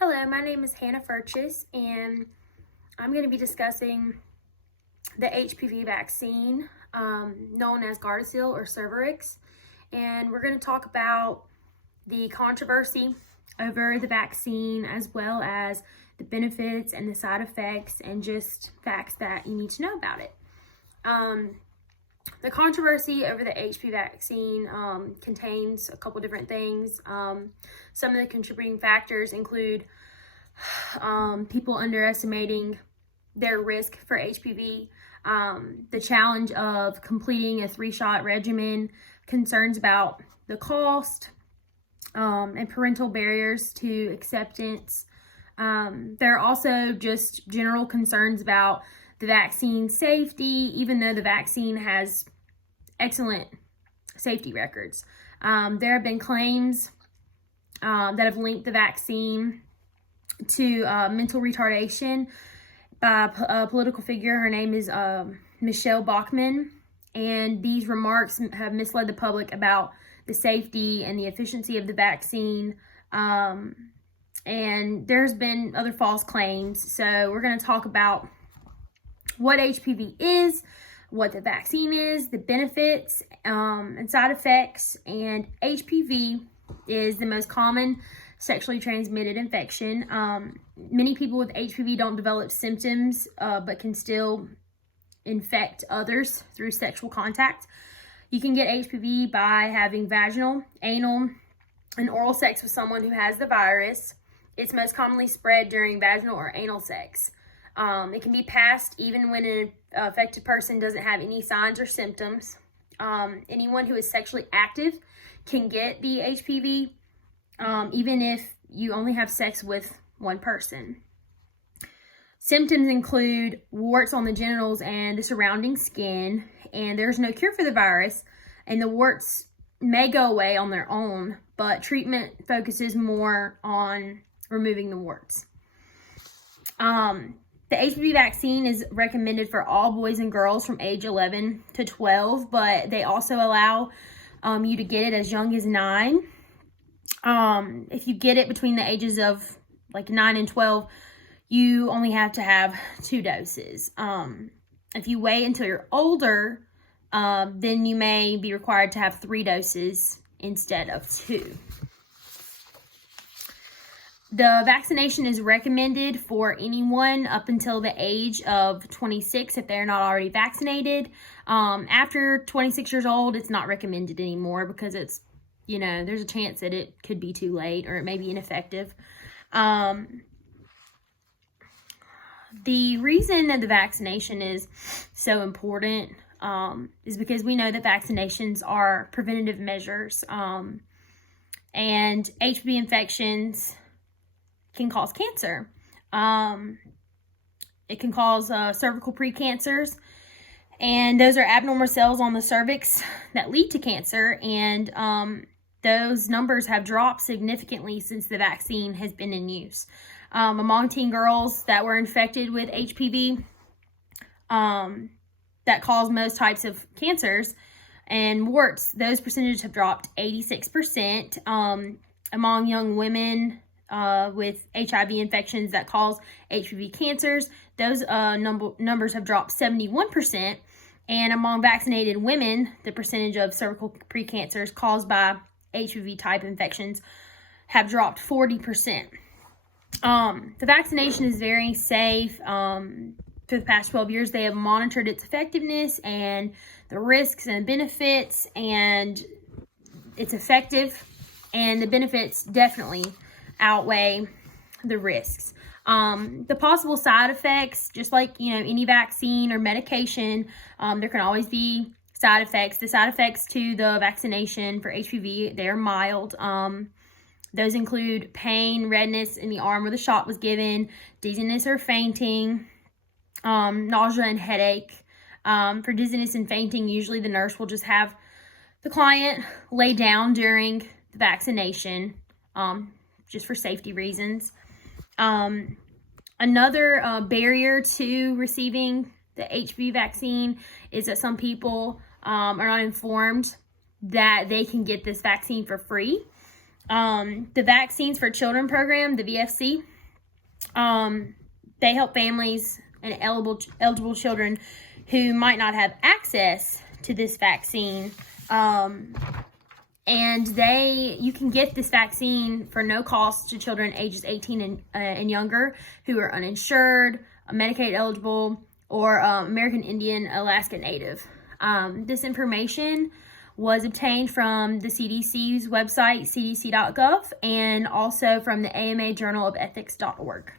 Hello, my name is Hannah Furchess, and I'm going to be discussing the HPV vaccine, known as Gardasil or Cervarix, and we're going to talk about the controversy over the vaccine, as well as the benefits and the side effects, and just facts that you need to know about it. The controversy over the HPV vaccine contains a couple different things. Some of the contributing factors include people underestimating their risk for HPV, the challenge of completing a 3-shot regimen, concerns about the cost, and parental barriers to acceptance. There are also just general concerns about the vaccine safety, even though the vaccine has excellent safety records. There have been claims that have linked the vaccine to mental retardation by a political figure. Her name is Michelle Bachmann, and these remarks have misled the public about the safety and the efficiency of the vaccine. And there's been other false claims. So we're going to talk about what HPV is, what the vaccine is, the benefits and side effects. And HPV is the most common sexually transmitted infection. Many people with HPV don't develop symptoms, but can still infect others through sexual contact. You can get HPV by having vaginal, anal, and oral sex with someone who has the virus. It's most commonly spread during vaginal or anal sex. It can be passed even when an affected person doesn't have any signs or symptoms. Anyone who is sexually active can get the HPV, even if you only have sex with one person. Symptoms include warts on the genitals and the surrounding skin, and there's no cure for the virus, and the warts may go away on their own, but treatment focuses more on removing the warts. The HPV vaccine is recommended for all boys and girls from age 11 to 12, but they also allow you to get it as young as 9. If you get it between the ages of like 9 and 12, you only have to have 2 doses. If you wait until you're older, then you may be required to have 3 doses instead of 2. The vaccination is recommended for anyone up until the age of 26 if they're not already vaccinated. After 26 years old, it's not recommended anymore because it's, there's a chance that it could be too late or it may be ineffective. The reason that the vaccination is so important is because we know that vaccinations are preventative measures, and HPV infections can cause cancer. It can cause cervical precancers, and those are abnormal cells on the cervix that lead to cancer, and those numbers have dropped significantly since the vaccine has been in use. Among teen girls that were infected with HPV that cause most types of cancers and warts, those percentages have dropped 86%. Among young women with HIV infections that cause HPV cancers, those numbers have dropped 71%. And among vaccinated women, the percentage of cervical precancers caused by HPV type infections have dropped 40%. The vaccination is very safe. For the past 12 years, they have monitored its effectiveness and the risks and benefits, and it's effective, and the benefits definitely outweigh the risks. The possible side effects, just like any vaccine or medication, there can always be side effects. The side effects to the vaccination for HPV, they're mild. Those include pain, redness in the arm where the shot was given, dizziness or fainting, nausea and headache. For dizziness and fainting, usually the nurse will just have the client lay down during the vaccination, just for safety reasons. Another barrier to receiving the HPV vaccine is that some people are not informed that they can get this vaccine for free. The Vaccines for Children program, the VFC, they help families and eligible children who might not have access to this vaccine. And you can get this vaccine for no cost to children ages 18 and younger who are uninsured, Medicaid eligible, or American Indian, Alaska Native. This information was obtained from the CDC's website, cdc.gov, and also from the AMA Journal of Ethics.org.